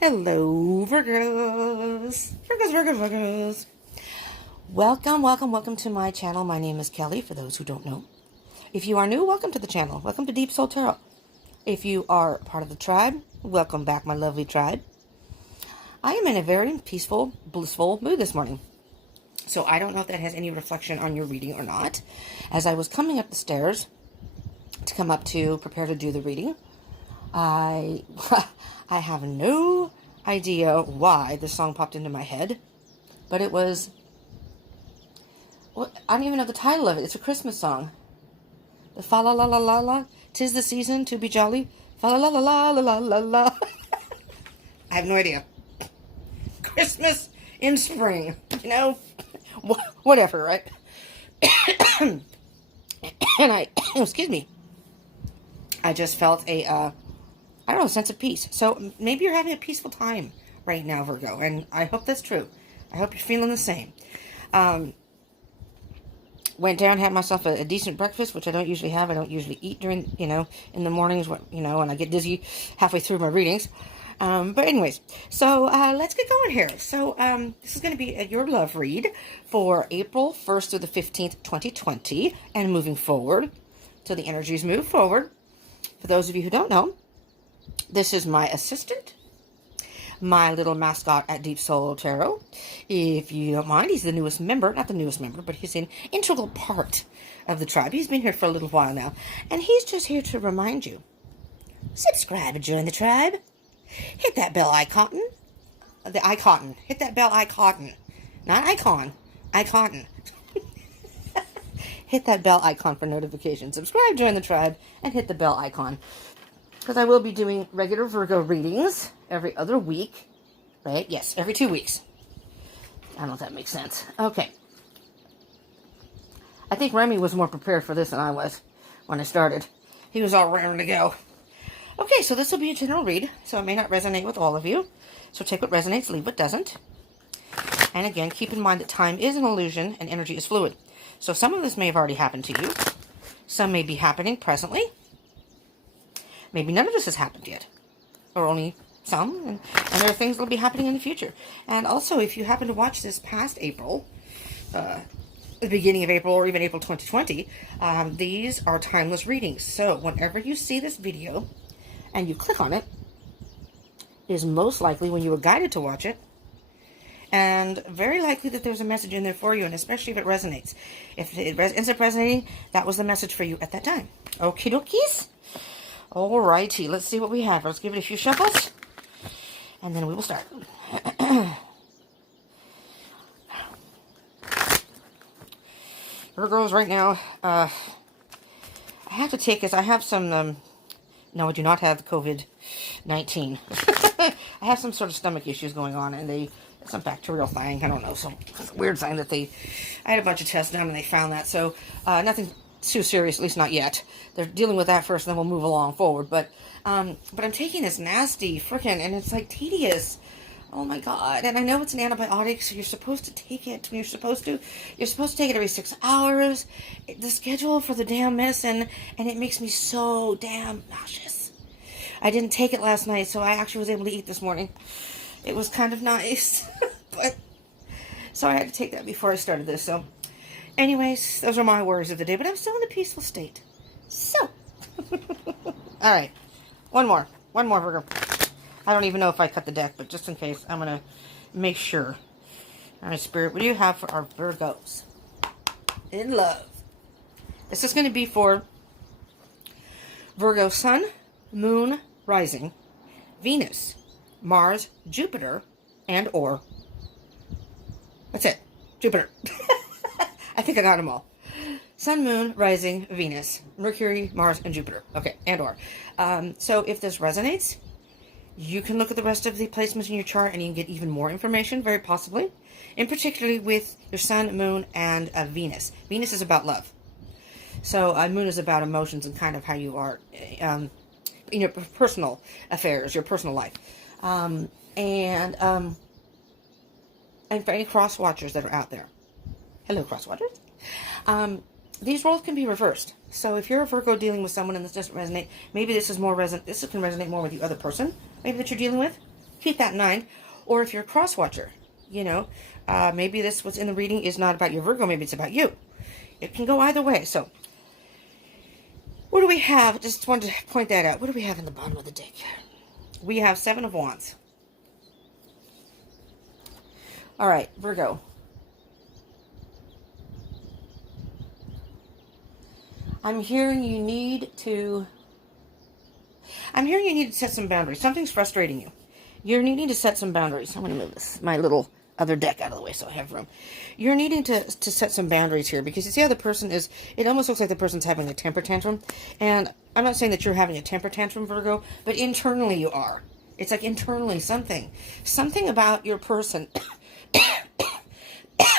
Hello, Virgos. Virgos. Welcome to my channel. My name is Kelly, for those who don't know. If you are new, welcome to the channel. Welcome to Deep Soul Tarot. If you are part of the tribe, welcome back, my lovely tribe. I am in a very peaceful, blissful mood this morning. So I don't know if that has any reflection on your reading or not. As I was coming up the stairs to come up to prepare to do the reading, I have no idea why this song popped into my head, but it was, I don't even know the title of it. It's a Christmas song. The fa la la la la la, 'tis the season to be jolly, fa la la la la la la la. I have no idea. Christmas in spring, you know, whatever, right? And excuse me, I just felt a, I don't know, sense of peace. So maybe you're having a peaceful time right now, Virgo, and I hope that's true. I hope you're feeling the same. Went down, had myself a decent breakfast, which I don't usually have. I don't usually eat during, in the mornings, when I get dizzy halfway through my readings. But anyways, so let's get going here. So this is going to be your love read for April 1st through the 15th, 2020, and moving forward. So the energies move forward. For those of you who don't know, this is my assistant, my little mascot at Deep Soul Tarot. If you don't mind, he's the newest member. Not the newest member, but he's an integral part of the tribe. He's been here for a little while now. And he's just here to remind you, subscribe and join the tribe. Hit that bell icon. The icon. Hit that bell icon. Not icon. Icon. Hit that bell icon for notifications. Subscribe, join the tribe, and hit the bell icon. Because I will be doing regular Virgo readings every other week. Right? Yes, every 2 weeks. I don't know if that makes sense. Okay. I think Remy was more prepared for this than I was when I started. He was all raring to go. Okay, so this will be a general read, so it may not resonate with all of you. So take what resonates, leave what doesn't. And again, keep in mind that time is an illusion and energy is fluid. So some of this may have already happened to you. Some may be happening presently. Maybe none of this has happened yet. Or only some. And there are things that will be happening in the future. And also, if you happen to watch this past April, the beginning of April, or even April 2020, these are timeless readings. So whenever you see this video and you click on it, is most likely when you were guided to watch it, and very likely that there's a message in there for you, and especially if it resonates. If it ends up resonating, that was the message for you at that time. Okie dokies. Alrighty, let's see what we have. Let's give it a few shuffles, and then we will start. Virgos, right now, I have to take this. I have some, no, I do not have COVID-19. I have some sort of stomach issues going on, and some bacterial thing, I don't know, some weird thing that I had a bunch of tests done and they found that, so nothing too serious, at least not yet. They're dealing with that first, and then we'll move along forward, but I'm taking this nasty frickin', and it's like tedious. Oh my god, and I know it's an antibiotic, so you're supposed to take it when you're supposed to take it every 6 hours. The schedule for the damn medicine, and it makes me so damn nauseous. I didn't take it last night, so I actually was able to eat this morning. It was kind of nice, but so I had to take that before I started this. So anyways, those are my worries of the day, but I'm still in a peaceful state. So, all right, one more, Virgo. I don't even know if I cut the deck, but just in case, I'm going to make sure. All right, Spirit, what do you have for our Virgos in love? This is going to be for Virgo Sun, Moon, Rising, Venus, Mars, Jupiter, and or. That's it. Jupiter. I think I got them all. Sun, Moon, Rising, Venus, Mercury, Mars, and Jupiter. Okay, and or. So if this resonates, you can look at the rest of the placements in your chart and you can get even more information, very possibly. In particularly with your Sun, Moon, and Venus. Venus is about love. So Moon is about emotions and kind of how you are in your personal affairs, your personal life. And for any cross watchers that are out there, hello cross watchers. These roles can be reversed. So if you're a Virgo dealing with someone and this doesn't resonate, maybe this is more this can resonate more with the other person, maybe that you're dealing with. keep that in mind. Or if you're a cross-watcher, you know, maybe this, what's in the reading is not about your Virgo, maybe it's about you. It can go either way. So, what do we have? Just wanted to point that out. What do we have in the bottom of the deck? We have 7 of Wands. All right, Virgo. I'm hearing you need to set some boundaries. Something's frustrating you. You're needing to set some boundaries. I'm going to move my little other deck out of the way so I have room. You're needing to set some boundaries here, because you see how the person is, it almost looks like the person's having a temper tantrum. And I'm not saying that you're having a temper tantrum, Virgo, but internally you are. It's like internally something about your person,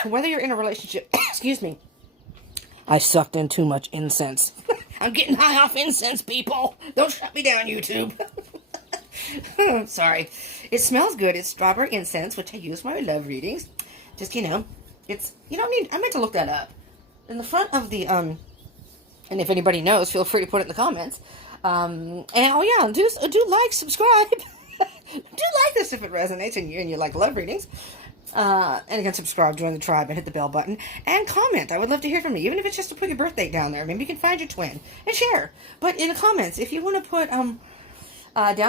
whether you're in a relationship, excuse me, I sucked in too much incense. I'm getting high off incense, people. Don't shut me down, YouTube. Sorry. It smells good. It's strawberry incense, which I use for my love readings. Just, you know, it's, you don't need, I meant to look that up. In the front of the, and if anybody knows, feel free to put it in the comments. And, oh yeah, do like, subscribe. Do like this if it resonates and you like love readings. And again, subscribe, join the tribe, and hit the bell button. And comment. I would love to hear from you. Even if it's just to put your birth date down there. Maybe you can find your twin. And share. But in the comments, if you want to put, down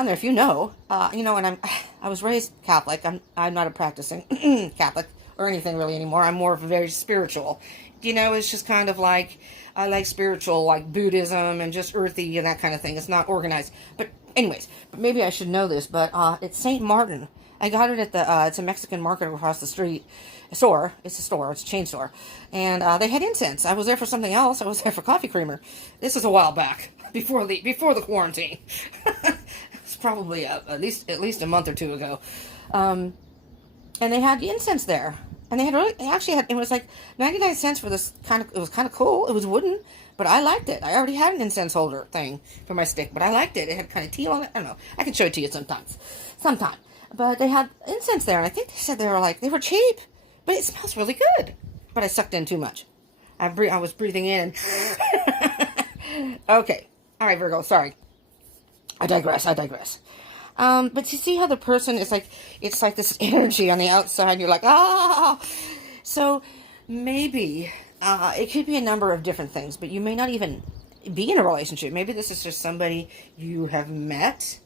there, if you know, and I was raised Catholic. I'm not a practicing Catholic or anything really anymore. I'm more of a very spiritual. You know, it's just kind of like, I like spiritual, like Buddhism and just earthy and that kind of thing. It's not organized. But anyways, maybe I should know this, but it's St. Martin. I got it at the, it's a Mexican market across the street. Store. It's a store. It's a chain store. And they had incense. I was there for something else. I was there for coffee creamer. This is a while back, before the quarantine. It's probably at least a month or two ago. And they had incense there. And they had it was like 99 cents for this it was kind of cool. It was wooden, but I liked it. I already had an incense holder thing for my stick, but I liked it. It had kind of teal on it. I don't know. I can show it to you sometime. But they had incense there, and I think they said they were cheap, but it smells really good. But I sucked in too much. I was breathing in. Okay. All right, Virgo. Sorry. I digress. But you see how the person is like, it's like this energy on the outside. You're like, ah. So maybe it could be a number of different things, but you may not even be in a relationship. Maybe this is just somebody you have met.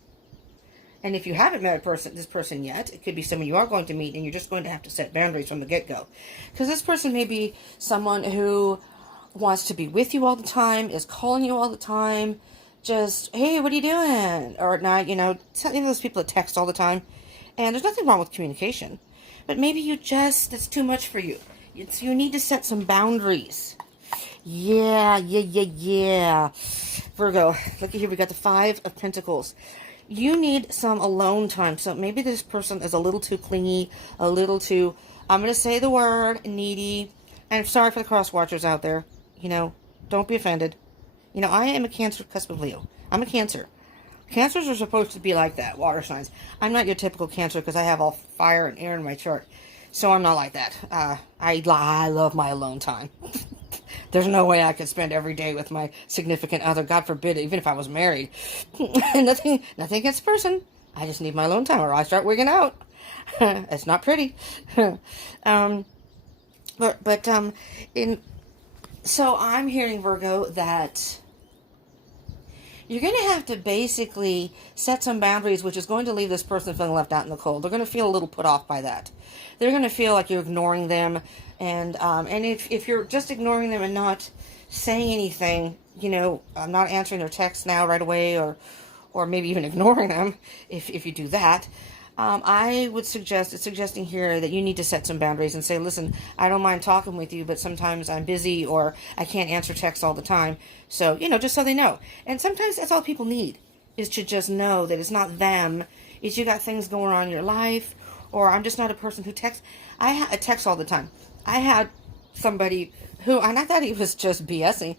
And if you haven't met this person yet, it could be someone you are going to meet, and you're just going to have to set boundaries from the get-go. Because this person may be someone who wants to be with you all the time, is calling you all the time, just, hey, what are you doing? Or not, those people that text all the time. And there's nothing wrong with communication. But maybe that's too much for you. You need to set some boundaries. Yeah. Virgo, looky here, we got the 5 of Pentacles. You need some alone time. So maybe this person is a little too clingy, a little too, I'm going to say the word, needy. And I'm sorry for the cross watchers out there. Don't be offended. I am a Cancer cusp of Leo. I'm a Cancer. Cancers are supposed to be like that, water signs. I'm not your typical Cancer because I have all fire and air in my chart. So I'm not like that. I love my alone time. There's no way I could spend every day with my significant other. God forbid, even if I was married. Nothing against the person. I just need my alone time or I start wigging out. It's not pretty. So I'm hearing, Virgo, that you're going to have to basically set some boundaries, which is going to leave this person feeling left out in the cold. They're going to feel a little put off by that. They're going to feel like you're ignoring them. And if you're just ignoring them and not saying anything, I'm not answering their texts now right away, or maybe even ignoring them, if you do that, I would suggesting here that you need to set some boundaries and say, listen, I don't mind talking with you, but sometimes I'm busy or I can't answer texts all the time. So, just so they know. And sometimes that's all people need, is to just know that it's not them. It's you got things going on in your life, or I'm just not a person who texts. I text all the time. I had somebody who, and I thought he was just BSing.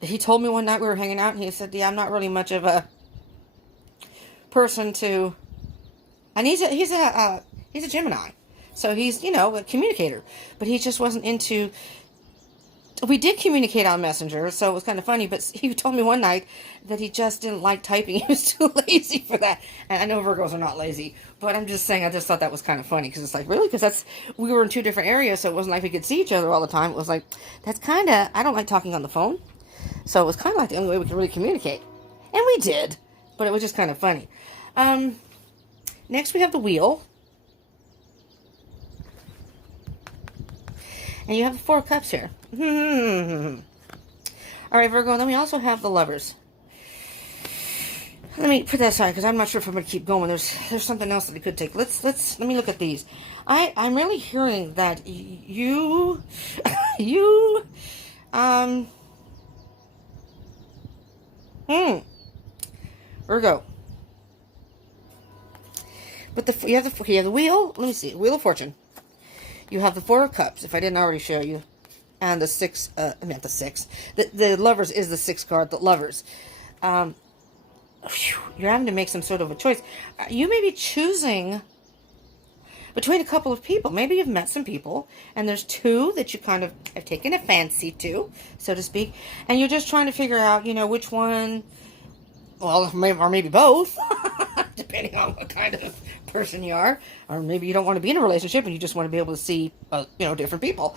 He told me one night we were hanging out, and he said, yeah, I'm not really much of a person to, and he's a Gemini. So he's, a communicator, but he just wasn't into we did communicate on Messenger, so it was kind of funny, but he told me one night that he just didn't like typing. He was too lazy for that. And I know Virgos are not lazy, but I'm just saying, I just thought that was kind of funny, because it's like, really? Because we were in 2 different areas, so it wasn't like we could see each other all the time. It was like, that's kind of, I don't like talking on the phone. So it was kind of like the only way we could really communicate. And we did, but it was just kind of funny. Next we have the Wheel. And you have the 4 of Cups here. All right, Virgo, and then we also have the Lovers. Let me put that aside, because I'm not sure if I'm going to keep going. There's something else that I could take. Let me look at these. I'm really hearing that you, Virgo. But you have the Wheel. Let me see. Wheel of Fortune. You have the 4 of Cups, if I didn't already show you. And the 6, not the 6. The Lovers is the 6th card, the Lovers. You're having to make some sort of a choice. You may be choosing between a couple of people. Maybe you've met some people, and there's 2 that you kind of have taken a fancy to, so to speak. And you're just trying to figure out, which one, well, or maybe both, depending on what kind of person you are. Or maybe you don't want to be in a relationship and you just want to be able to see, different people.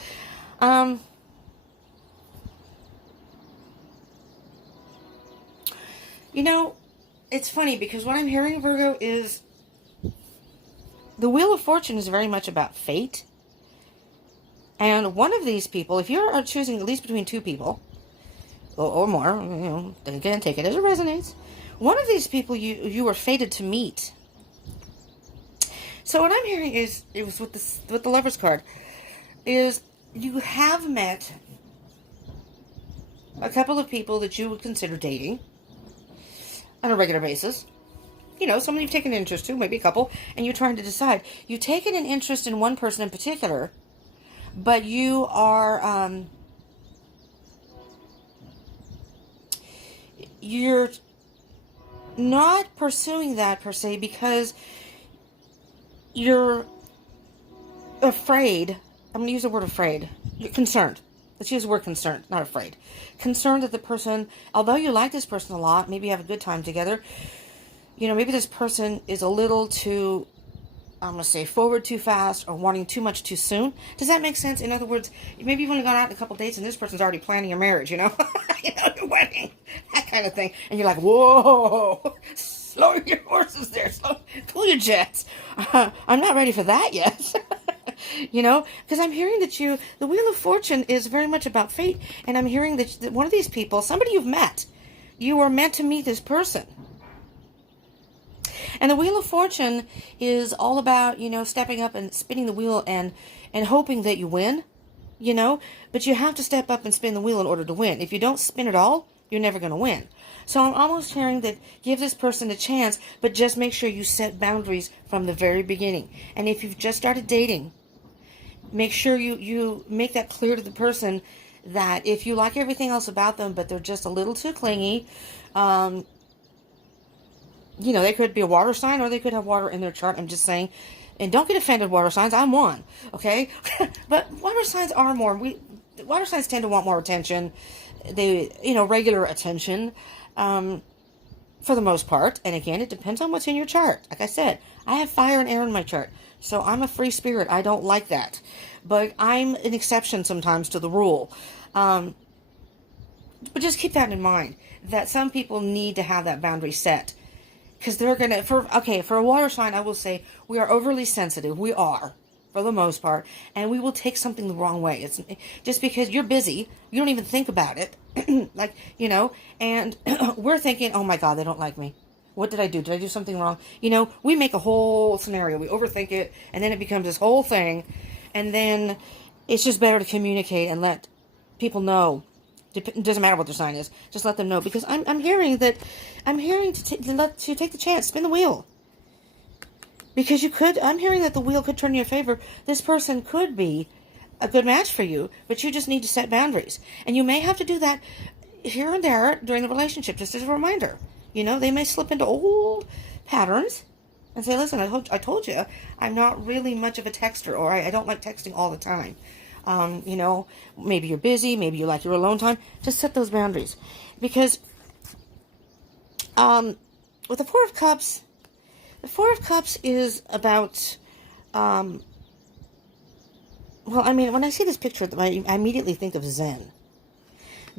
It's funny because what I'm hearing, Virgo, is the Wheel of Fortune is very much about fate. And one of these people, if you're choosing at least between 2 people, or more, again, take it as it resonates. One of these people you were fated to meet. So what I'm hearing is, it was with the Lovers card, is you have met a couple of people that you would consider dating on a regular basis. Someone you've taken an interest to, maybe a couple, and you're trying to decide. You've taken an interest in one person in particular, but you are, you're not pursuing that per se because you're afraid. I'm going to use the word afraid. You're concerned. Let's use the word concerned, not afraid. Concerned that the person, although you like this person a lot, maybe you have a good time together, maybe this person is a little too, I'm going to say, forward too fast or wanting too much too soon. Does that make sense? In other words, maybe you've only gone out on a couple dates and this person's already planning your marriage, your wedding, that kind of thing. And you're like, whoa, slow your horses there, cool your jets. I'm not ready for that yet. Because I'm hearing that the Wheel of Fortune is very much about fate. And I'm hearing that one of these people, somebody you've met, you were meant to meet this person. And the Wheel of Fortune is all about, stepping up and spinning the wheel and hoping that you win, but you have to step up and spin the wheel in order to win. If you don't spin it all, you're never going to win. So I'm almost hearing that give this person a chance, but just make sure you set boundaries from the very beginning. And if you've just started dating, make sure you make that clear to the person that if you like everything else about them, but they're just a little too clingy, they could be a water sign or they could have water in their chart. I'm just saying, and don't get offended, water signs. I'm one, okay? But water signs are water signs tend to want more attention. They, regular attention, for the most part. And again, it depends on what's in your chart. Like I said, I have fire and air in my chart. So I'm a free spirit. I don't like that. But I'm an exception sometimes to the rule. But just keep that in mind, that some people need to have that boundary set. Because they're going to, for a water sign, I will say, we are overly sensitive. We are, for the most part. And we will take something the wrong way. It's just because you're busy, you don't even think about it. And we're thinking, oh my God, they don't like me. What did I do? Did I do something wrong? We make a whole scenario. We overthink it. And then it becomes this whole thing. And then it's just better to communicate and let people know. It doesn't matter what their sign is. Just let them know. Because I'm hearing to take the chance. Spin the wheel. Because I'm hearing that the wheel could turn in your favor. This person could be a good match for you. But you just need to set boundaries. And you may have to do that here and there during the relationship. Just as a reminder. They may slip into old patterns. And say, listen, I told you, I'm not really much of a texter. Or I don't like texting all the time. You know, maybe you're busy, maybe you like your alone time. Just set those boundaries. Because with the Four of Cups, the Four of Cups is about, well, I mean, when I see this picture, I immediately think of Zen.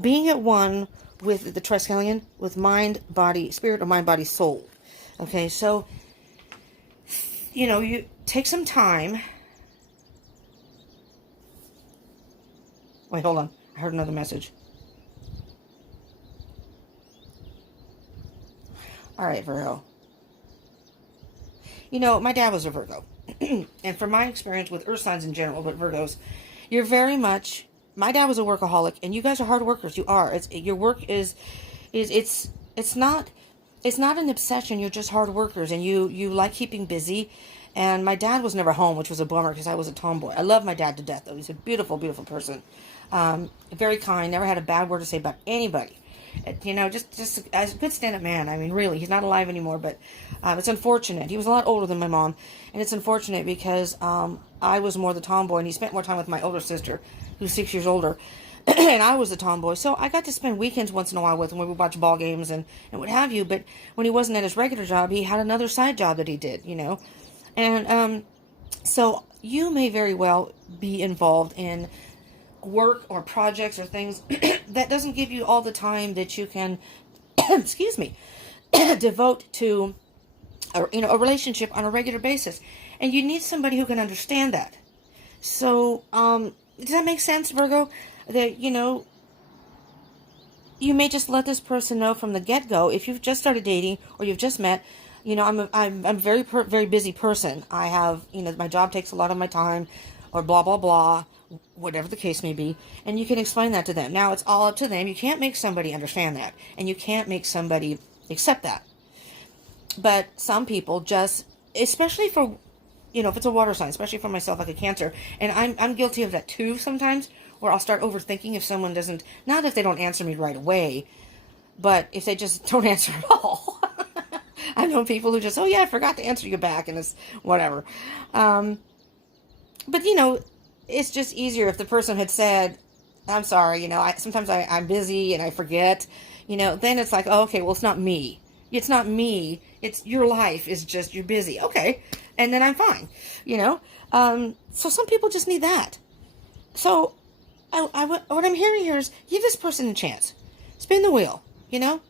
Being at one with the Triskelion, with mind, body, spirit, or mind, body, soul. Okay, so, you know, you take some time. Wait, hold on. I heard another message. All right, Virgo. You know, my dad was a Virgo. And from my experience with earth signs in general, but Virgos, you're very much... My dad was a workaholic, and you guys are hard workers. You are. Your work it's not an obsession. You're just hard workers, and you like keeping busy. And my dad was never home, which was a bummer because I was a tomboy. I love my dad to death, though. He's a beautiful, beautiful person. Very kind. Never had a bad word to say about anybody. You know, just a good stand-up man. I mean, really, he's not alive anymore, but it's unfortunate. He was a lot older than my mom, and it's unfortunate because I was more the tomboy, and he spent more time with my older sister, who's 6 years older, and I was the tomboy. So I got to spend weekends once in a while with him, where we watch ball games and what have you. But when he wasn't at his regular job, he had another side job that he did, you know. And so you may very well be involved in work or projects or things that doesn't give you all the time that you can, excuse me, devote to a relationship on a regular basis. And you need somebody who can understand that. So, does that make sense, Virgo? That, you know, you may just let this person know from the get-go, if you've just started dating or you've just met, you know, I'm a very busy person. I have, you know, my job takes a lot of my time, or blah, blah, blah, whatever the case may be. And you can explain that to them. Now, it's all up to them. You can't make somebody understand that. And you can't make somebody accept that. But some people just, especially for, you know, if it's a water sign, especially for myself, like a Cancer, and I'm guilty of that too sometimes, where I'll start overthinking if someone doesn't, not if they don't answer me right away, but if they just don't answer at all. I know people who just, oh yeah, I forgot to answer you back, and it's whatever. But, you know, it's just easier if the person had said, I'm sorry, you know, sometimes I'm busy and I forget, you know, then it's like, oh, okay, well, it's not me. It's not me. It's your life is just, you're busy. Okay. And then I'm fine, you know. So some people just need that. So what I'm hearing here is give this person a chance. Spin the wheel, you know.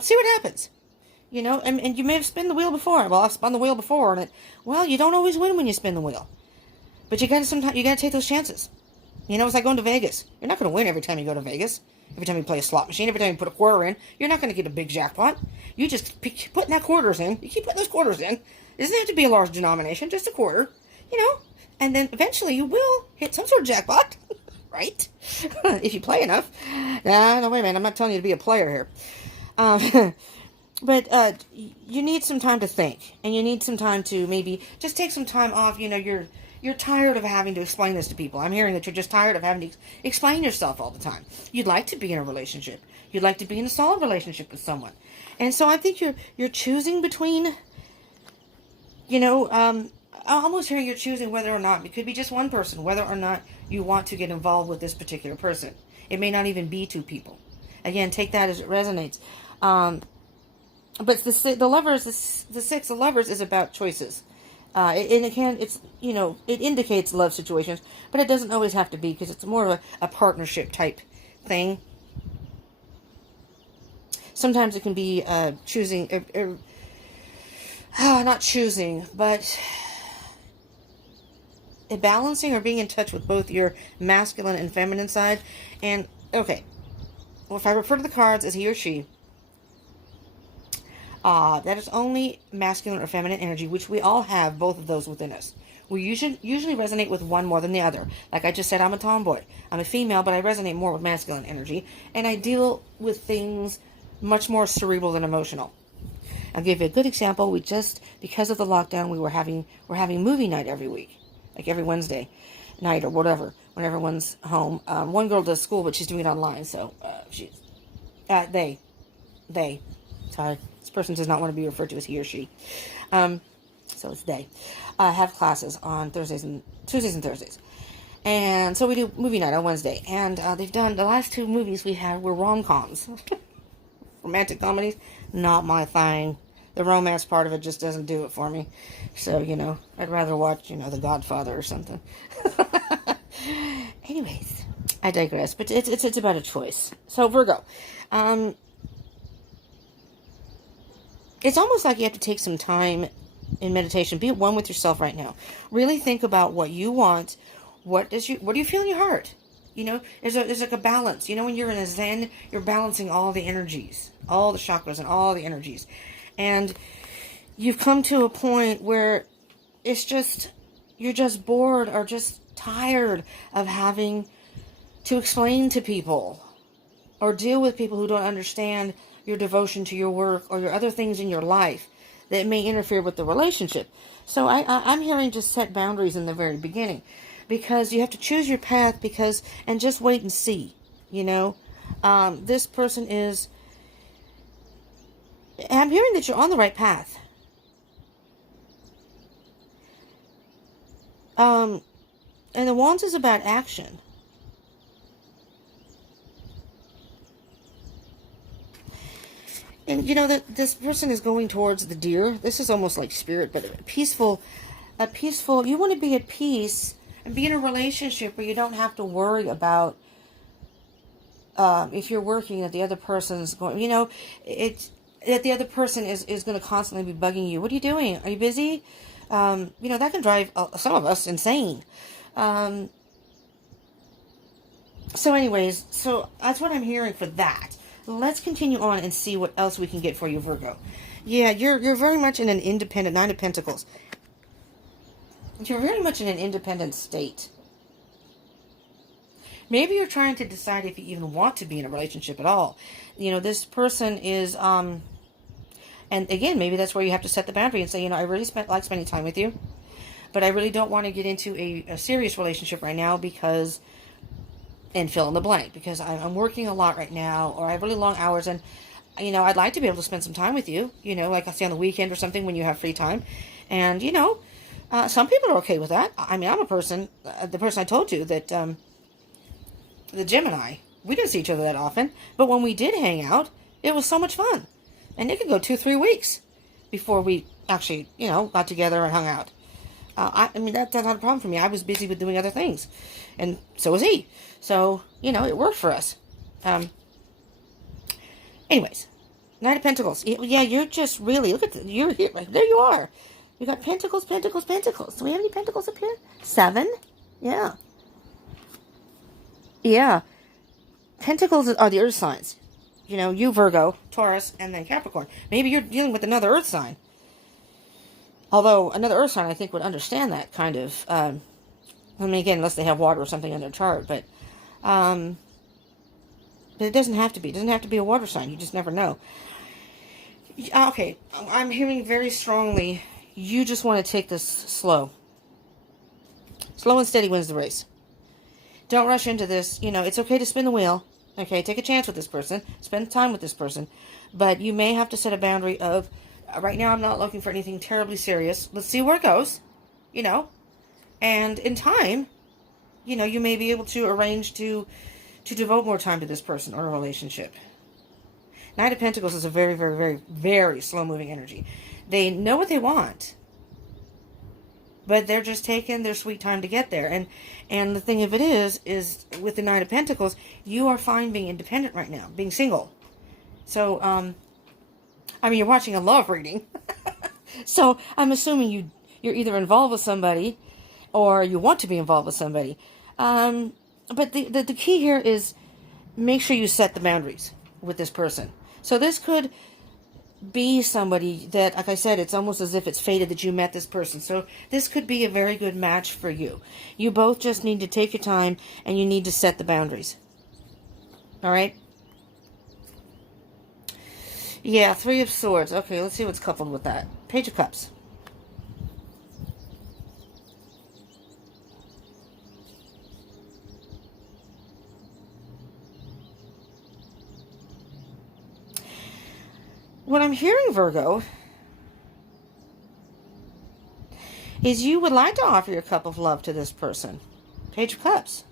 See what happens. You know, and you may have spun the wheel before. Well, I've spun the wheel before, and you don't always win when you spin the wheel. But you gotta take those chances. You know, it's like going to Vegas. You're not going to win every time you go to Vegas. Every time you play a slot machine, every time you put a quarter in, you're not going to get a big jackpot. You just keep putting that quarters in. You keep putting those quarters in. It doesn't have to be a large denomination, just a quarter. You know, and then eventually you will hit some sort of jackpot, right? If you play enough. No, wait a minute. I'm not telling you to be a player here. But you need some time to think, and you need some time to maybe just take some time off. You know, you're tired of having to explain this to people. I'm hearing that you're just tired of having to explain yourself all the time. You'd like to be in a relationship. You'd like to be in a solid relationship with someone. And so I think you're choosing between, you know, I'm almost hearing you're choosing whether or not, it could be just one person, whether or not you want to get involved with this particular person. It may not even be two people. Again, take that as it resonates. But the lovers, the Six of Lovers is about choices. And it indicates love situations, but it doesn't always have to be, because it's more of a partnership type thing. Sometimes it can be choosing, not choosing, but balancing or being in touch with both your masculine and feminine side. And, okay, well, if I refer to the cards as he or she, that is only masculine or feminine energy, which we all have both of those within us. We usually resonate with one more than the other. Like I just said, I'm a tomboy. I'm a female, but I resonate more with masculine energy. And I deal with things much more cerebral than emotional. I'll give you a good example. Because of the lockdown, we're having movie night every week. Like every Wednesday night or whatever, when everyone's home. One girl does school, but she's doing it online. So, they. Sorry. This person does not want to be referred to as he or she. So it's they. Have classes on Tuesdays and Thursdays. And so we do movie night on Wednesday. And they've done, the last 2 movies we had were rom-coms. Romantic comedies, not my thing. The romance part of it just doesn't do it for me. So, I'd rather watch, The Godfather or something. Anyways, I digress. But it's about a choice. So, Virgo. It's almost like you have to take some time in meditation. Be at one with yourself right now. Really think about what you want. What do you feel in your heart? There's like a balance. When you're in a Zen, you're balancing all the energies, all the chakras and all the energies. And you've come to a point where you're just bored or just tired of having to explain to people or deal with people who don't understand your devotion to your work or your other things in your life that may interfere with the relationship. So I'm hearing just set boundaries in the very beginning, because you have to choose your path, and just wait and see. This person is, I'm hearing that you're on the right path. And the Wands is about action. And that this person is going towards the Deer. This is almost like spirit, but a peaceful, you want to be at peace and be in a relationship where you don't have to worry about if you're working that the other person's going, that the other person is going to constantly be bugging you. What are you doing? Are you busy? That can drive some of us insane. So anyways, that's what I'm hearing for that. Let's continue on and see what else we can get for you, Virgo. Yeah, you're very much in an independent, 9 of Pentacles. You're very much in an independent state. Maybe you're trying to decide if you even want to be in a relationship at all. This person is, and again, maybe that's where you have to set the boundary and say, I really like spending time with you, but I really don't want to get into a serious relationship right now because, and fill in the blank, because I'm working a lot right now, or I have really long hours, and, I'd like to be able to spend some time with you, like I say on the weekend or something when you have free time. And, some people are okay with that. I mean, I'm a person, the person I told you that, the Gemini, we didn't see each other that often, but when we did hang out, it was so much fun. And it could go 2-3 weeks before we actually, got together and hung out. I mean, that's not a problem for me. I was busy with doing other things, and so was he. So, it worked for us. Anyways, 9 of Pentacles. Yeah, you're just really, look at you're here, right there you are. You got Pentacles, Pentacles, Pentacles. Do we have any Pentacles up here? 7? Yeah. Yeah. Pentacles are the earth signs. You Virgo, Taurus, and then Capricorn. Maybe you're dealing with another earth sign. Although another earth sign, I think, would understand that kind of. I mean, again, unless they have water or something in their chart. But it doesn't have to be. It doesn't have to be a water sign. You just never know. Okay, I'm hearing very strongly, you just want to take this slow. Slow and steady wins the race. Don't rush into this. It's okay to spin the wheel. Okay, take a chance with this person. Spend time with this person. But you may have to set a boundary of, right now I'm not looking for anything terribly serious. Let's see where it goes. And in time, you may be able to arrange to devote more time to this person or a relationship. 9 of Pentacles is a very, very, very, very slow-moving energy. They know what they want, but they're just taking their sweet time to get there. And the thing of it is with the 9 of Pentacles, you are fine being independent right now, being single. So, I mean, you're watching a love reading. So, I'm assuming you're either involved with somebody or you want to be involved with somebody. But the key here is make sure you set the boundaries with this person. So this could be somebody that, like I said, it's almost as if it's fated that you met this person. So this could be a very good match for you. You both just need to take your time and you need to set the boundaries. All right? Yeah, 3 of Swords. Okay, let's see what's coupled with that. Page of Cups. What I'm hearing, Virgo, is you would like to offer your cup of love to this person. Page of Cups.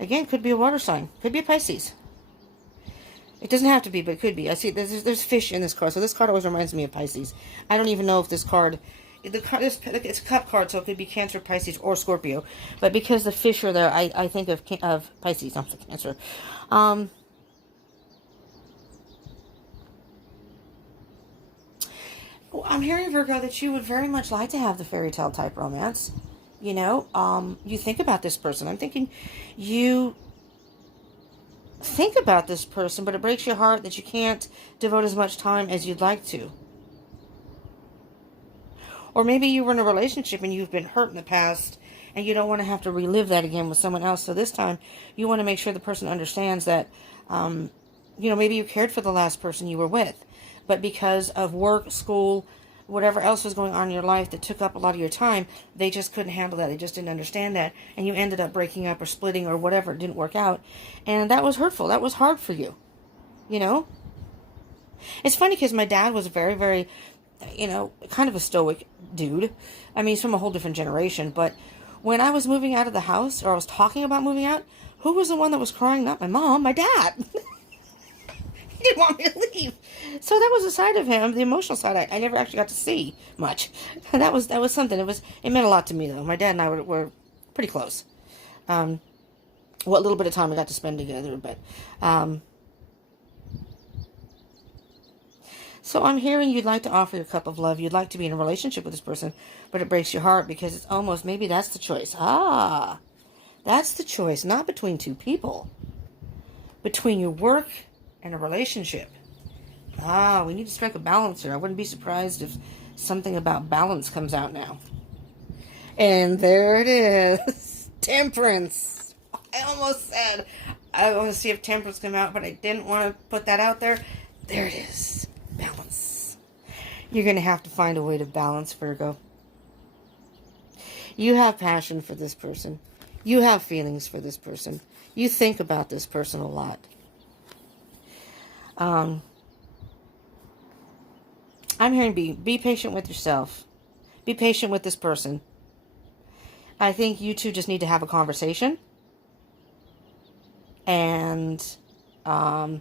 Again, could be a water sign. Could be a Pisces. It doesn't have to be, but it could be. I see there's fish in this card. So this card always reminds me of Pisces. I don't even know if this card... it's a cup card, so it could be Cancer, Pisces, or Scorpio. But because the fish are there, I think of Pisces, not Cancer. I'm hearing, Virgo, that you would very much like to have the fairy tale type romance. You know, you think about this person. I'm thinking you think about this person, but it breaks your heart that you can't devote as much time as you'd like to. Or maybe you were in a relationship and you've been hurt in the past and you don't want to have to relive that again with someone else. So this time you want to make sure the person understands that, you know, maybe you cared for the last person you were with, but because of work, school, whatever else was going on in your life that took up a lot of your time, they just couldn't handle that. They just didn't understand that. And you ended up breaking up or splitting or whatever. It didn't work out. And that was hurtful. That was hard for you. You know? It's funny because my dad was very, very, you know, kind of a stoic dude. I mean, he's from a whole different generation. But when I was moving out of the house, or I was talking about moving out, who was the one that was crying? Not my mom, my dad. He didn't want me to leave. So that was a side of him, the emotional side, I never actually got to see much. And that was something. It meant a lot to me, though. My dad and I were pretty close. What little bit of time we got to spend together, but... So I'm hearing you'd like to offer your cup of love. You'd like to be in a relationship with this person, but it breaks your heart because it's almost, maybe that's the choice. Ah, that's the choice, not between two people. Between your work and a relationship. Ah, we need to strike a balance here. I wouldn't be surprised if something about balance comes out now. And there it is. Temperance. I almost said I want to see if temperance come out, but I didn't want to put that out there. There it is. Balance. You're going to have to find a way to balance, Virgo. You have passion for this person. You have feelings for this person. You think about this person a lot. I'm hearing be patient with yourself. Be patient with this person. I think you two just need to have a conversation. And, you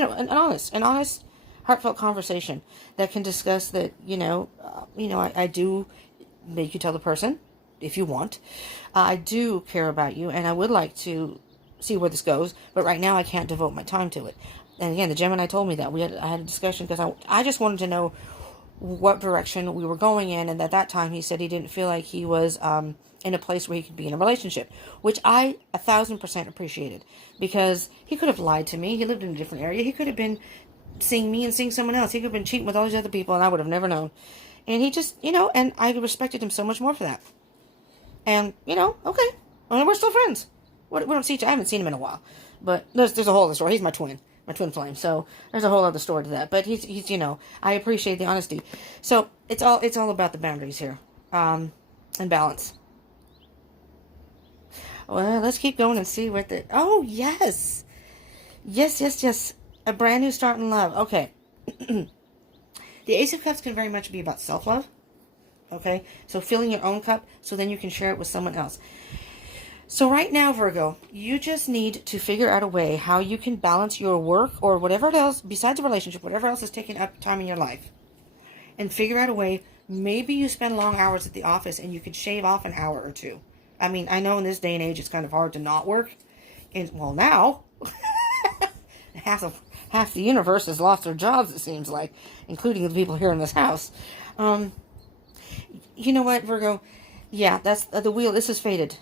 know, an honest, heartfelt conversation that can discuss that, I do make you tell the person, if you want, I do care about you and I would like to see where this goes, but right now I can't devote my time to it. And again, the Gemini told me that. I had a discussion because I just wanted to know what direction we were going in, and at that time he said he didn't feel like he was in a place where he could be in a relationship, which I 1,000% appreciated, because he could have lied to me. He lived in a different area. He could have been seeing me and seeing someone else. He could have been cheating with all these other people, and I would have never known. And he just, and I respected him so much more for that. And, okay. I mean, we're still friends. We don't see each other. I haven't seen him in a while. But there's a whole other story. He's my twin flame. So there's a whole other story to that. But he's I appreciate the honesty. So it's all about the boundaries here. And balance. Well, let's keep going and see what oh, yes. Yes. A brand new start in love. Okay. The Ace of Cups can very much be about self-love. Okay. So filling your own cup so then you can share it with someone else. So right now, Virgo, you just need to figure out a way how you can balance your work or whatever else, besides a relationship, whatever else is taking up time in your life. And figure out a way, maybe you spend long hours at the office and you could shave off an hour or two. I mean, I know in this day and age it's kind of hard to not work. And, well, now, half the universe has lost their jobs, it seems like, including the people here in this house. You know what, Virgo? Yeah, that's the wheel. This is fated.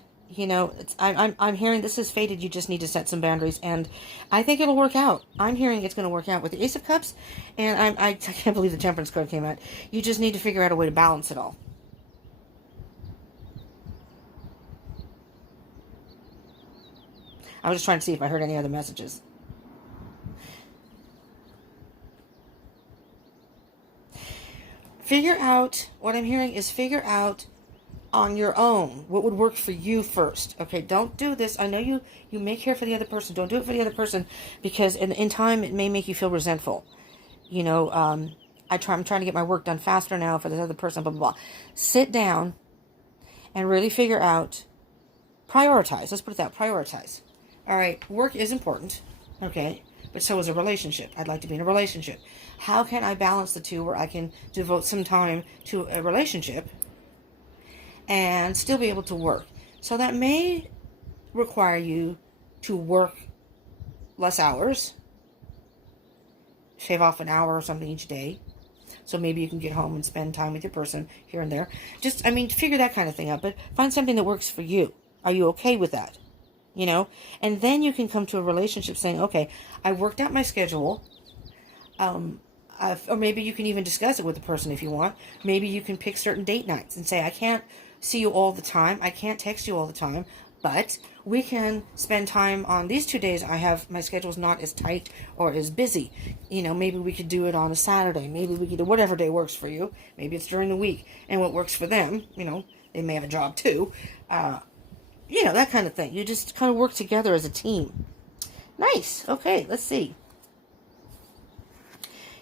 I'm hearing this is fated. You just need to set some boundaries, and I think it'll work out. I'm hearing it's going to work out with the Ace of Cups, and I can't believe the Temperance card came out. You just need to figure out a way to balance it all. I was just trying to see if I heard any other messages. What I'm hearing is figure out on your own. What would work for you first? Okay, don't do this. I know you may care for the other person. Don't do it for the other person, because in time it may make you feel resentful. You know, I'm trying to get my work done faster now for this other person, blah, blah, blah. Sit down and really figure out, prioritize. Let's put it that, prioritize. All right, work is important, okay, but so is a relationship. I'd like to be in a relationship. How can I balance the two where I can devote some time to a relationship and still be able to work? So that may require you to work less hours, shave off an hour or something each day. So maybe you can get home and spend time with your person here and there. Just, I mean, figure that kind of thing out, but find something that works for you. Are you okay with that? You know, and then you can come to a relationship saying, okay, I worked out my schedule. Or maybe you can even discuss it with the person if you want. Maybe you can pick certain date nights and say, I can't see you all the time. I can't text you all the time, but we can spend time on these 2 days. My schedule's not as tight or as busy. You know, maybe we could do it on a Saturday. Maybe we could do whatever day works for you. Maybe it's during the week. And what works for them, you know, they may have a job too. You know, that kind of thing. You just kind of work together as a team. Nice. Okay, let's see.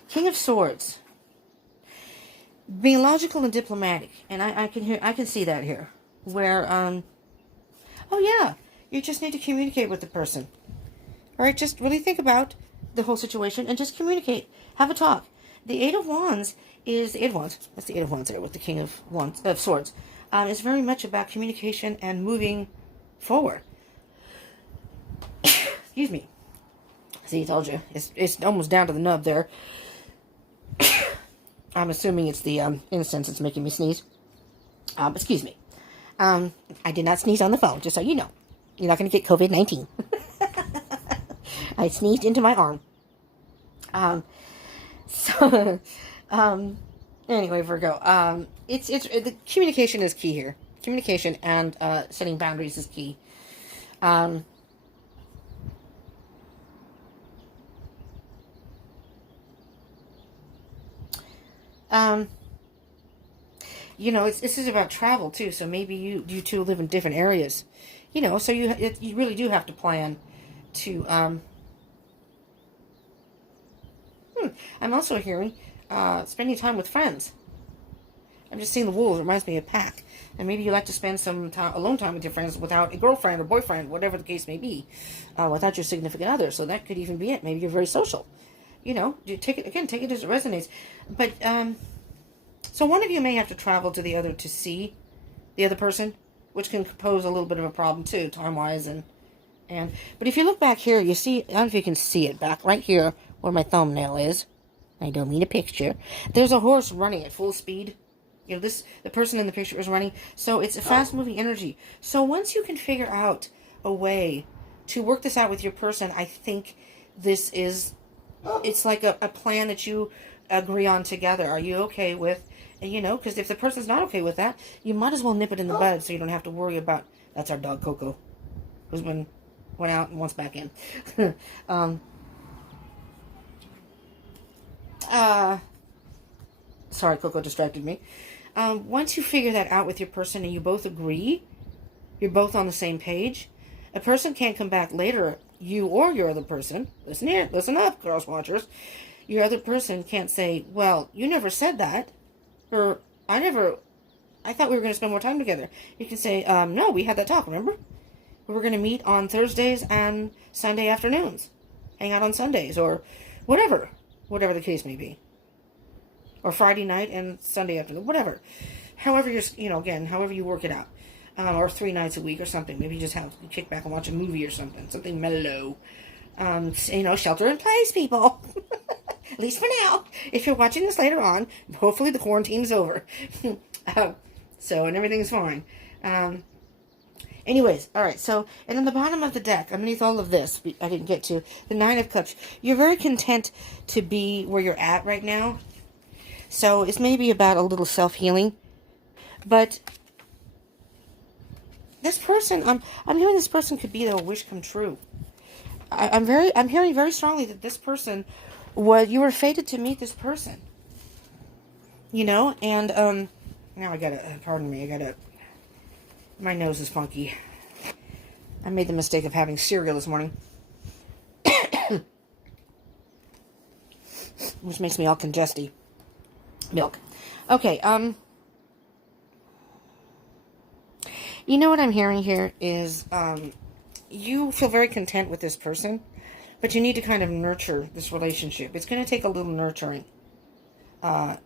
King of Swords. Being logical and diplomatic. And I can see that here. Where, oh yeah, you just need to communicate with the person. All right, just really think about the whole situation and just communicate. Have a talk. The Eight of Wands is the Eight of Wands. That's the Eight of Wands there with the King of Swords. It's very much about communication and moving forward. Excuse me. See, I told you. It's almost down to the nub there. I'm assuming it's the incense that's making me sneeze. Excuse me. I did not sneeze on the phone, just so you know. You're not going to get COVID-19. I sneezed into my arm. Anyway, Virgo. It's the communication is key here. Communication and setting boundaries is key. You know, this is about travel too. So maybe you two live in different areas. You know, so you really do have to plan to. I'm also hearing spending time with friends. I'm just seeing the wolves. It reminds me of pack. And maybe you like to spend some time, alone time with your friends without a girlfriend or boyfriend, whatever the case may be, without your significant other. So that could even be it. Maybe you're very social. You know, take it as it resonates. But, so one of you may have to travel to the other to see the other person, which can pose a little bit of a problem too, time-wise. But if you look back here, you see, I don't know if you can see it, back right here where my thumbnail is. I don't mean a picture. There's a horse running at full speed. You know, the person in the picture is running. So it's a fast-moving energy. So once you can figure out a way to work this out with your person, I think it's like a plan that you agree on together. Are you okay with, you know, because if the person's not okay with that, you might as well nip it in the bud so you don't have to worry about, that's our dog Coco, who's went out and wants back in. Sorry, Coco distracted me. Once you figure that out with your person and you both agree, you're both on the same page, a person can't come back later, you or your other person, listen here, listen up, girls watchers, your other person can't say, well, you never said that, or I thought we were going to spend more time together. You can say, no, we had that talk, remember? We were going to meet on Thursdays and Sunday afternoons, hang out on Sundays, or whatever the case may be. Or Friday night and Sunday afternoon, whatever. However however you work it out. Or 3 nights a week or something. Maybe you just have to kick back and watch a movie or something mellow. You know, shelter in place, people. At least for now. If you're watching this later on, hopefully the quarantine's over. And everything's fine. Anyways, alright, so, and on the bottom of the deck, underneath all of this, I didn't get to, the Nine of Cups. You're very content to be where you're at right now. So, it's maybe about a little self-healing. But this person, I'm hearing this person could be a wish come true. I'm hearing very strongly that this person you were fated to meet this person. You know, and, now I gotta, pardon me, I gotta My nose is funky. I made the mistake of having cereal this morning. Which makes me all congesty. Milk. Okay, you know what I'm hearing here is, you feel very content with this person, but you need to kind of nurture this relationship. It's going to take a little nurturing, at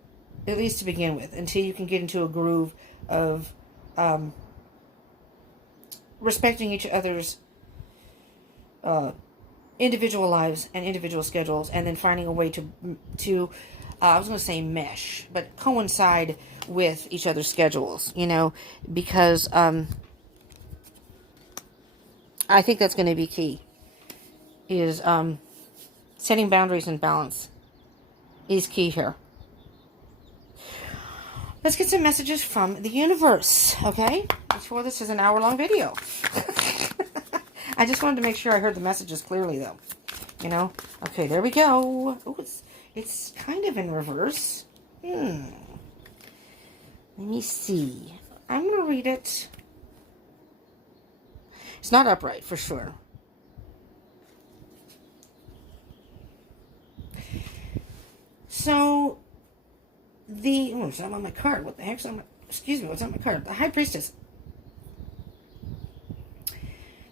least to begin with, until you can get into a groove of, respecting each other's, individual lives and individual schedules, and then finding a way to I was going to say mesh, but coincide with each other's schedules, you know, because I think that's going to be key, is setting boundaries and balance is key here. Let's get some messages from the universe, okay? Before this is an hour-long video. I just wanted to make sure I heard the messages clearly, though. You know? Okay, there we go. Oh, it's kind of in reverse. Let me see. I'm going to read it. It's not upright, for sure. So, it's not on my card. What the heck's on my... Excuse me, what's on my card? The High Priestess.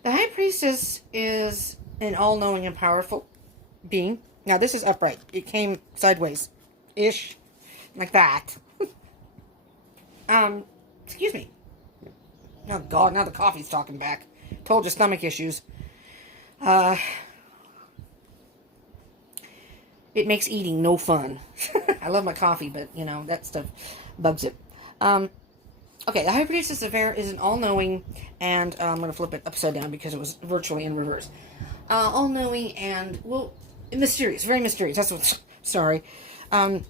The High Priestess is an all-knowing and powerful being. Now, this is upright. It came sideways-ish, like that. Excuse me. Oh, God, now the coffee's talking back. Told you, stomach issues. It makes eating no fun. I love my coffee, but, you know, that stuff bugs it. Okay, the High Priestess is an all-knowing, and I'm going to flip it upside down because it was virtually in reverse. All-knowing and, well, mysterious, very mysterious. That's what, sorry. It's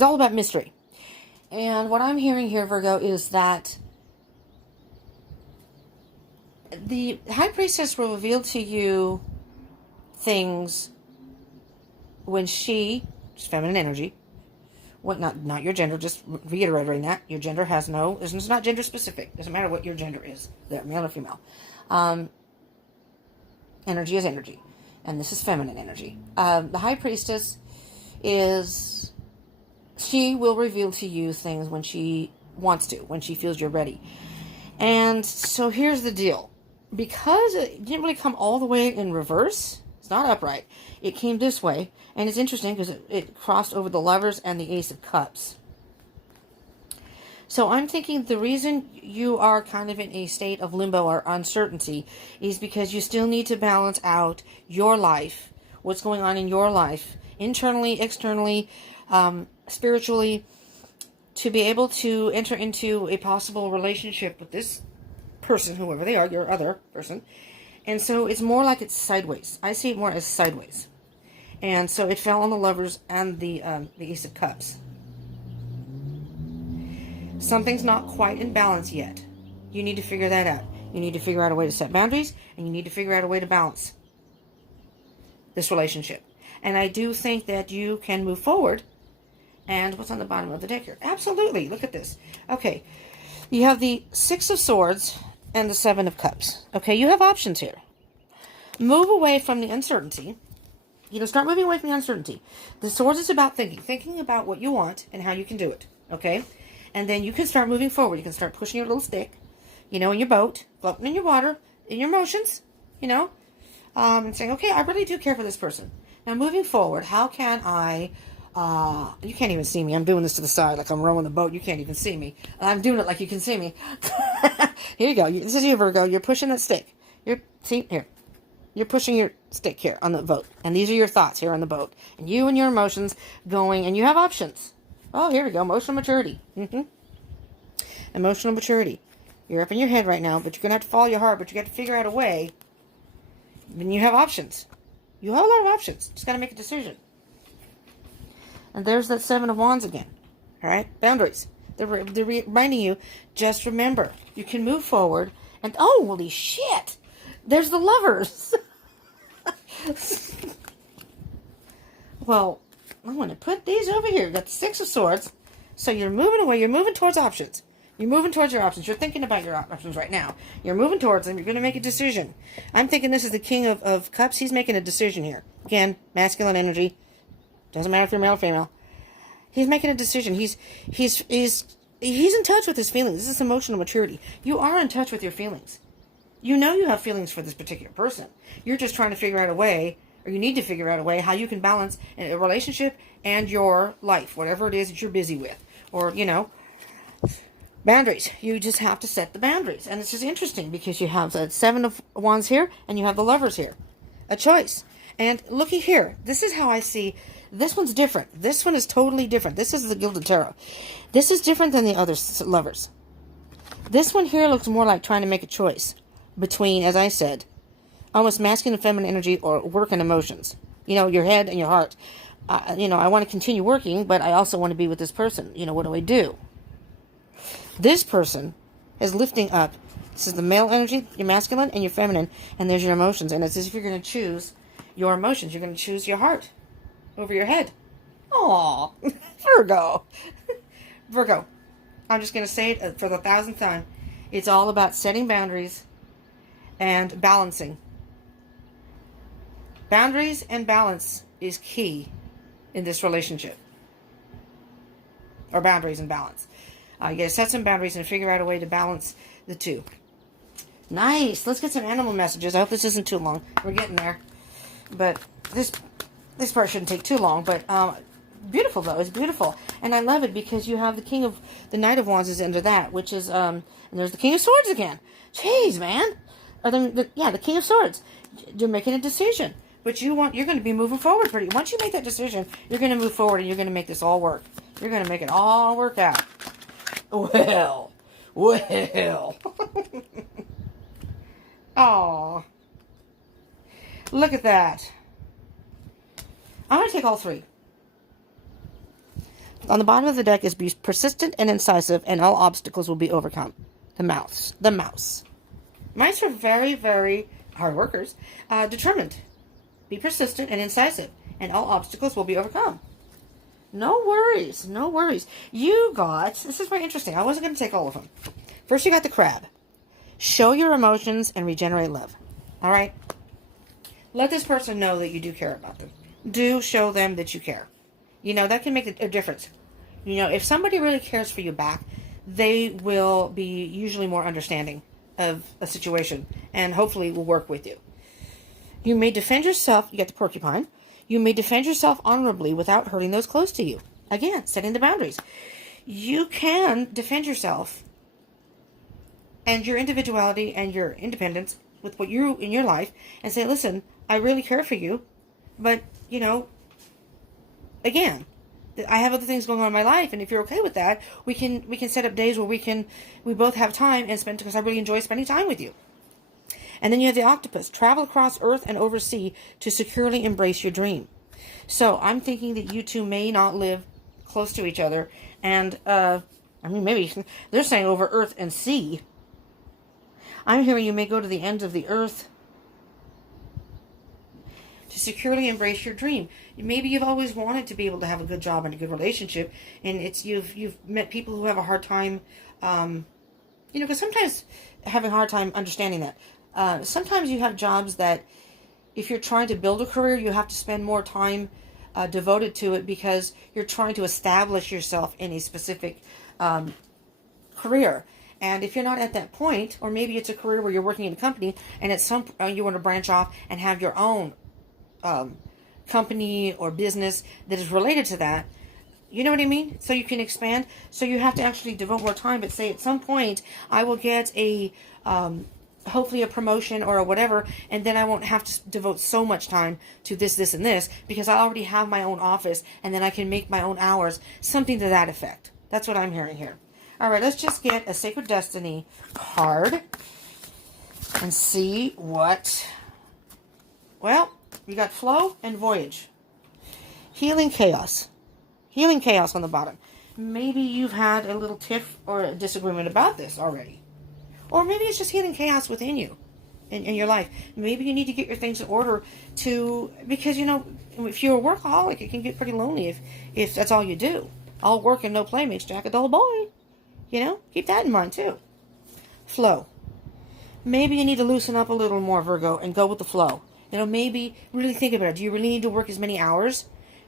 all about mystery. And what I'm hearing here, Virgo, is that the High Priestess will reveal to you things when she's feminine energy. What, not your gender, just reiterating that. Your gender has no, it's not gender specific. Doesn't matter what your gender is, there, male or female. Energy is energy. And this is feminine energy. The High Priestess she will reveal to you things when she wants to, when she feels you're ready. And so here's the deal. Because it didn't really come all the way in reverse, it's not upright, it came this way. And it's interesting because it crossed over the Lovers and the Ace of Cups. So I'm thinking the reason you are kind of in a state of limbo or uncertainty is because you still need to balance out your life, what's going on in your life, internally, externally, spiritually, to be able to enter into a possible relationship with this person, whoever they are, your other person. And so it's more like it's sideways. I see it more as sideways. And so it fell on the Lovers and the Ace of Cups. Something's not quite in balance yet. You need to figure that out. You need to figure out a way to set boundaries, and you need to figure out a way to balance this relationship. And I do think that you can move forward. And what's on the bottom of the deck here? Absolutely. Look at this. Okay. You have the Six of Swords and the Seven of Cups. Okay, you have options here. Move away from the uncertainty. You know, start moving away from the uncertainty. The Swords is about thinking about what you want and how you can do it. Okay? And then you can start moving forward. You can start pushing your little stick, you know, in your boat, floating in your water, in your emotions, you know, and saying, okay, I really do care for this person. Now, moving forward, how can I, you can't even see me. I'm doing this to the side like I'm rowing the boat. You can't even see me. I'm doing it like you can see me. Here you go. This is you, Virgo. You're pushing that stick. See, here. You're pushing your stick here on the boat. And these are your thoughts here on the boat. And you and your emotions going, and you have options. Oh, here we go. Emotional maturity. Emotional maturity. You're up in your head right now, but you're going to have to follow your heart, but you got to figure out a way. Then you have options. You have a lot of options. Just got to make a decision. And there's that Seven of Wands again. All right? Boundaries. They're reminding you, just remember, you can move forward. And, oh, holy shit. There's the Lovers. Well, I'm going to put these over here. You've got the Six of Swords. So you're moving away. You're moving towards options. You're moving towards your options. You're thinking about your options right now. You're moving towards them. You're going to make a decision. I'm thinking this is the King of Cups. He's making a decision here. Again, masculine energy. Doesn't matter if you're male or female. He's making a decision. He's in touch with his feelings. This is emotional maturity. You are in touch with your feelings. You know you have feelings for this particular person. You're just trying to figure out a way, or you need to figure out a way, how you can balance a relationship and your life, whatever it is that you're busy with. Or, you know, boundaries. You just have to set the boundaries. And it's just interesting because you have the Seven of Wands here and you have the Lovers here. A choice. And looky here. This is how I see. This one's different. This one is totally different. This is the Gilded Tarot. This is different than the other Lovers. This one here looks more like trying to make a choice between, as I said, almost masculine and feminine energy or work and emotions. You know, your head and your heart. You know, I want to continue working, but I also want to be with this person. You know, what do I do? This person is lifting up. This is the male energy, your masculine, and your feminine, and there's your emotions. And it's as if you're going to choose your emotions. You're going to choose your heart over your head. Aww, Virgo. Virgo, I'm just going to say it for the 1,000th time. It's all about setting boundaries and balancing. Boundaries and balance is key in this relationship. Or boundaries and balance. You got to set some boundaries and figure out a way to balance the two. Nice. Let's get some animal messages. I hope this isn't too long. We're getting there. But this part shouldn't take too long. But beautiful, though. It's beautiful. And I love it because you have the Knight of Wands is under that, which is, and there's the King of Swords again. Jeez, man. Or the King of Swords. You're making a decision. But you're going to be moving forward pretty. Once you make that decision, you're going to move forward and you're going to make this all work. You're going to make it all work out. Well. Aw. Look at that. I'm going to take all three. On the bottom of the deck is be persistent and incisive, and all obstacles will be overcome. The mouse. Mice are very, very hard workers. Determined. Be persistent and incisive, and all obstacles will be overcome. No worries. No worries. You got... This is very interesting. I wasn't going to take all of them. First, you got the Crab. Show your emotions and regenerate love. All right? Let this person know that you do care about them. Do show them that you care. You know, that can make a difference. You know, if somebody really cares for you back, they will be usually more understanding of a situation and hopefully will work with you. You may defend yourself. You got the Porcupine. You may defend yourself honorably without hurting those close to you. Again, setting the boundaries. You can defend yourself and your individuality and your independence with what you in your life and say, listen, I really care for you, but, you know, again, I have other things going on in my life, and if you're okay with that, we can set up days where we both have time and spend, because I really enjoy spending time with you. And then you have the Octopus. Travel across earth and over sea to securely embrace your dream. So I'm thinking that you two may not live close to each other. And, I mean, maybe they're saying over earth and sea. I'm hearing you may go to the ends of the earth to securely embrace your dream. Maybe you've always wanted to be able to have a good job and a good relationship. And it's you've met people who have a hard time, you know, because sometimes having a hard time understanding that. Sometimes you have jobs that if you're trying to build a career, you have to spend more time devoted to it because you're trying to establish yourself in a specific career. And if you're not at that point, or maybe it's a career where you're working in a company and at some you want to branch off and have your own company or business that is related to that, you know what I mean? So you can expand. So you have to actually devote more time. But say at some point, I will get a hopefully a promotion or a whatever, and then I won't have to devote so much time to this, and this, because I already have my own office, and then I can make my own hours, something to that effect. That's what I'm hearing here. All right, let's just get a Sacred Destiny card and see what... Well, we got Flow and Voyage. Healing Chaos. Healing Chaos on the bottom. Maybe you've had a little tiff or a disagreement about this already. Or maybe it's just healing chaos within you, in your life. Maybe you need to get your things in order because, you know, if you're a workaholic, it can get pretty lonely if that's all you do. All work and no play makes Jack a dull boy. You know, keep that in mind too. Flow. Maybe you need to loosen up a little more, Virgo, and go with the flow. You know, maybe really think about it. Do you really need to work as many hours?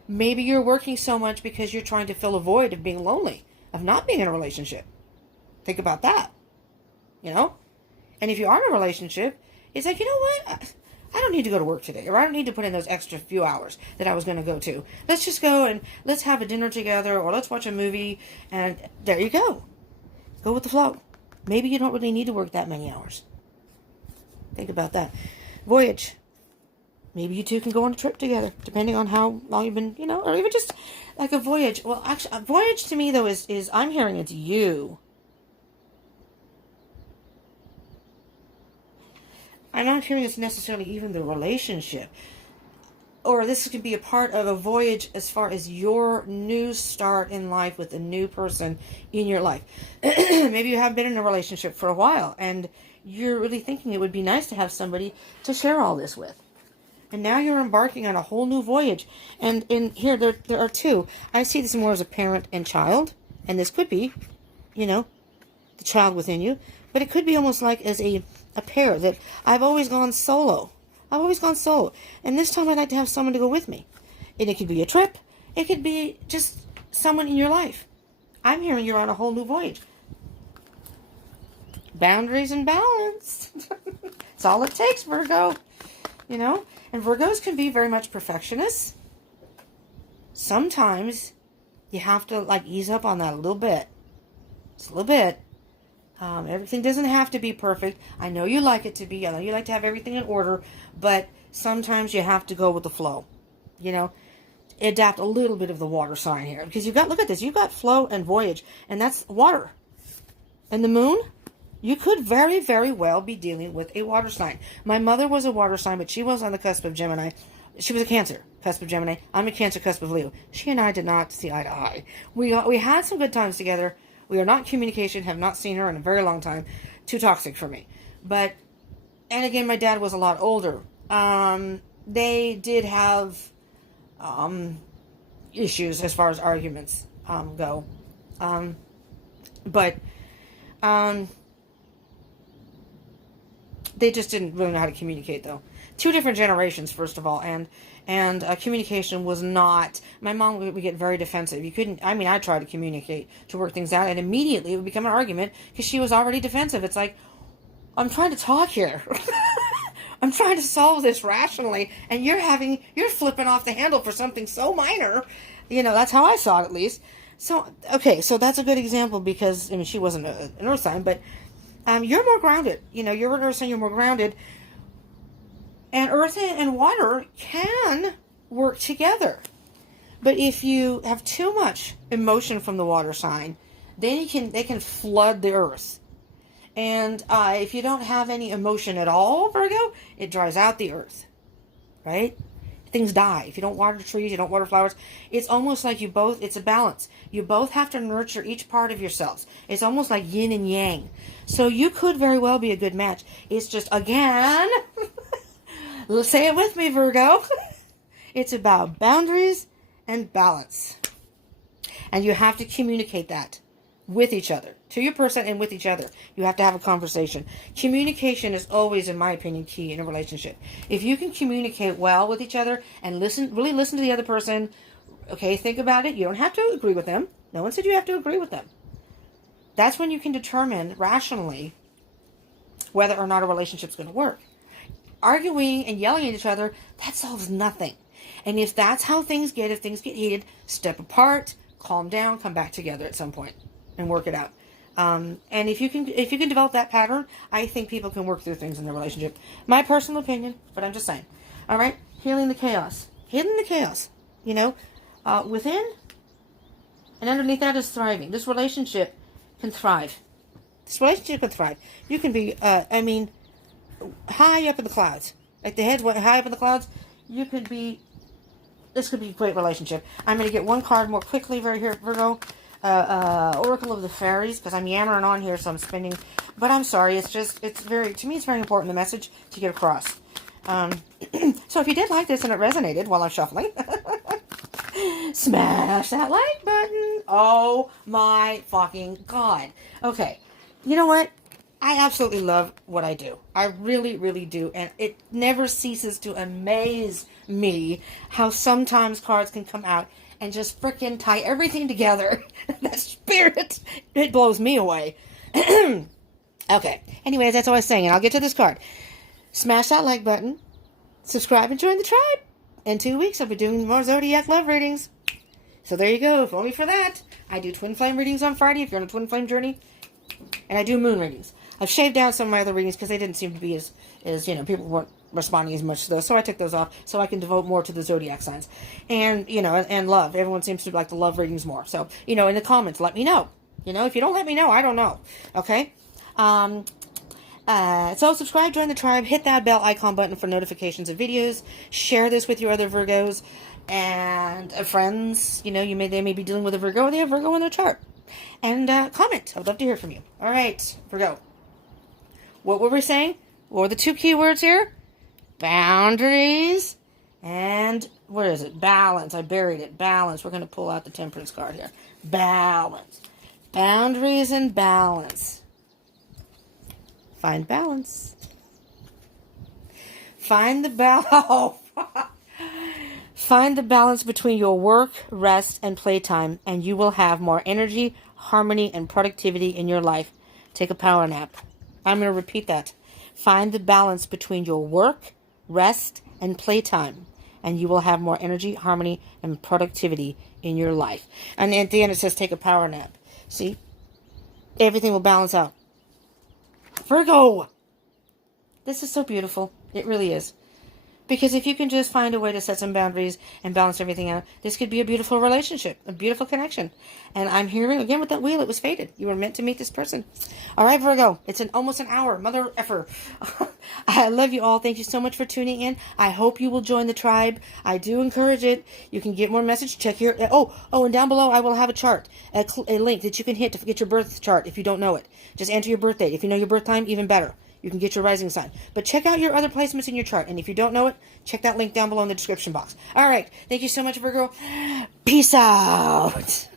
Maybe you're working so much because you're trying to fill a void of being lonely, of not being in a relationship. Think about that. You know? And if you are in a relationship, it's like, you know what? I don't need to go to work today, or I don't need to put in those extra few hours that I was going to go to. Let's just go and let's have a dinner together, or let's watch a movie, and there you go. Go with the flow. Maybe you don't really need to work that many hours. Think about that. Voyage. Maybe you two can go on a trip together, depending on how long you've been, you know, or even just like a voyage. Well, actually, a voyage to me, though, is I'm hearing it's you. I'm not hearing it's necessarily even the relationship. Or this could be a part of a voyage as far as your new start in life with a new person in your life. Maybe you haven't been in a relationship for a while, and you're really thinking it would be nice to have somebody to share all this with. And now you're embarking on a whole new voyage. And in here, there are two. I see this more as a parent and child. And this could be, you know, the child within you. But it could be almost like as a pair that I've always gone solo. I've always gone solo. And this time I'd like to have someone to go with me. And it could be a trip. It could be just someone in your life. I'm hearing you're on a whole new voyage. Boundaries and balance. It's all it takes, Virgo. You know? And Virgos can be very much perfectionists. Sometimes you have to like ease up on that a little bit. Just a little bit. Everything doesn't have to be perfect. I know you like it to be. I know you like to have everything in order. But sometimes you have to go with the flow. You know? Adapt a little bit of the water sign here. Because you've got, look at this. You've got flow and voyage. And that's water. And the moon? You could very, very well be dealing with a water sign. My mother was a water sign, but she was on the cusp of Gemini. She was a Cancer, cusp of Gemini. I'm a Cancer, cusp of Leo. She and I did not see eye to eye. We had some good times together. We are not in communication, have not seen her in a very long time. Too toxic for me. But, and again, my dad was a lot older. They did have issues as far as arguments go. They just didn't really know how to communicate, though. Two different generations, first of all, and communication was not. My mom would get very defensive. You couldn't. I mean, I tried to communicate to work things out, and immediately it would become an argument because she was already defensive. It's like, I'm trying to talk here. I'm trying to solve this rationally, and you're flipping off the handle for something so minor. You know, that's how I saw it, at least. So okay, so that's a good example because I mean, she wasn't an earth sign, but. You're more grounded. You know, you're an earth sign, you're more grounded. And earth and water can work together. But if you have too much emotion from the water sign, then they can flood the earth. And if you don't have any emotion at all, Virgo, it dries out the earth. Right? Things die. If you don't water trees, you don't water flowers, it's almost like it's a balance. You both have to nurture each part of yourselves. It's almost like yin and yang. So you could very well be a good match. It's just, again, say it with me, Virgo. It's about boundaries and balance. And you have to communicate that with each other, to your person and with each other. You have to have a conversation. Communication is always, in my opinion, key in a relationship. If you can communicate well with each other and really listen to the other person, okay, think about it. You don't have to agree with them. No one said you have to agree with them. That's when you can determine rationally whether or not a relationship's going to work. Arguing and yelling at each other, that solves nothing. And if that's how things get, if things get heated, step apart, calm down, come back together at some point and work it out. And if you can develop that pattern, I think people can work through things in their relationship. My personal opinion, but I'm just saying. All right, healing the chaos. Healing the chaos. You know, within and underneath that is thriving. This relationship can thrive. This relationship can thrive. You can be, high up in the clouds. Like the head's high up in the clouds. You could be. This could be a great relationship. I'm going to get one card more quickly right here, Virgo. Oracle of the Fairies, because I'm yammering on here, so I'm spinning. But I'm sorry, to me, it's very important, the message to get across. So if you did like this and it resonated while I'm shuffling, smash that like button. Oh my fucking God. Okay. You know what? I absolutely love what I do. I really, really do. And it never ceases to amaze me how sometimes cards can come out and just freaking tie everything together. That spirit, it blows me away. Okay. Anyways, that's all I was saying. And I'll get to this card. Smash that like button. Subscribe and join the tribe. In 2 weeks, I'll be doing more Zodiac love readings. So there you go. If only for that. I do twin flame readings on Friday if you're on a twin flame journey. And I do moon readings. I've shaved down some of my other readings because they didn't seem to be as people weren't responding as much to those. So I took those off so I can devote more to the zodiac signs. And, and love. Everyone seems to like the love readings more. So, in the comments, let me know. If you don't let me know, I don't know. Okay? So subscribe, join the tribe, hit that bell icon button for notifications of videos. Share this with your other Virgos and friends. They may be dealing with a Virgo or they have Virgo in their chart. And comment. I would love to hear from you. All right, Virgo. What were we saying? What were the 2 keywords here? Boundaries and, where is it? Balance. I buried it. Balance. We're going to pull out the Temperance card here. Balance. Boundaries and balance. Find balance. Find the balance. Find the balance between your work, rest, and playtime, and you will have more energy, harmony, and productivity in your life. Take a power nap. I'm going to repeat that. Find the balance between your work, rest, and playtime, and you will have more energy, harmony, and productivity in your life. And at the end it says take a power nap. See? Everything will balance out. Virgo! This is so beautiful. It really is. Because if you can just find a way to set some boundaries and balance everything out, this could be a beautiful relationship, a beautiful connection. And I'm hearing, again, with that wheel, it was fated. You were meant to meet this person. All right, Virgo. It's almost an hour. Mother effer. I love you all. Thank you so much for tuning in. I hope you will join the tribe. I do encourage it. You can get more message. Check here. And down below, I will have a chart, a link that you can hit to get your birth chart if you don't know it. Just enter your birth date. If you know your birth time, even better. You can get your rising sign. But check out your other placements in your chart. And if you don't know it, check that link down below in the description box. All right. Thank you so much, Virgo. Peace out.